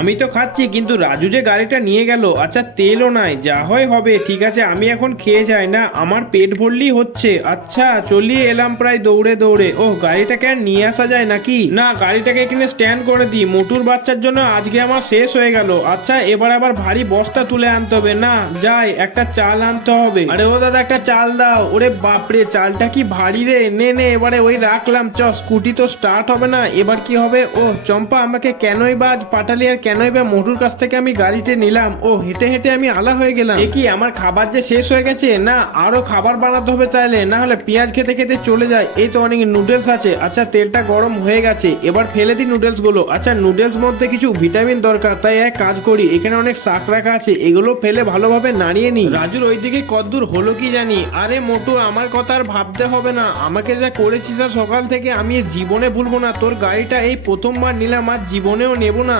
আমি তো খাচ্ছি, কিন্তু রাজু যে গাড়িটা নিয়ে গেল, আচ্ছা তেলও নাই, যা হয় হবে, ঠিক আছে আমি এখন খেয়ে যাই না, আমার পেট ভরলেই হচ্ছে। আচ্ছা চলিয়ে এলাম প্রায় দৌড়ে দৌড়ে। ও গাড়িটাকে আর নিয়ে আসা যায় নাকি? না, গাড়িটাকে এখানে স্ট্যান্ড করে দিই, মোটুর বাচ্চার জন্য আজকে আমার শেষ হয়ে গেল। আচ্ছা এবার আবার ভারী বস্তা তুলে আনতে হবে, না যাই একটা চাল আনতে হবে। আরে ও দাদা একটা চাল দাও। ওরে বাপরে, চালটা কি ভারী রে, নে নে এবারে ওই রাখলাম। স্কুটি তো স্টার্ট হবে না, এবার কি হবে? ও চম্পা, আমাকে কেনই বা আজ পাঠালি, আর কেনই বা মোটুর কাছ থেকে আমি গাড়িতে নিলাম? ও হেঁটে হেঁটে আমি আলা হয়ে গেলাম। এ কি, আমার খাবার যে শেষ হয়ে গেছে? না আরো খাবার বানাতে হবে চাইলে, না হলে পেঁয়াজ খেতে খেতে চলে যায়। এই তো অনেক নুডলস আছে। আচ্ছা তেলটা গরম হয়ে গেছে, এবার ফেলে দিই নুডলস গুলো। আচ্ছা নুডলস মধ্যে কিছু ভিটামিন দরকার, তাই এক কাজ করি, এখানে অনেক শাক রাখা আছে, এগুলো ফেলে ভালোভাবে নাড়িয়ে নিই। রাজুর ওইদিকে কদ্দূর হলো কি জানি। আরে মোটু, আমার কথা আর ভাবতে হবে না, আমাকে যা করেছিস আর সকাল থেকে আমি জীবনে ভুলবো না। তোর গাড়িটা এই প্রথমবার নিলাম, আর জীবনেও নেব না।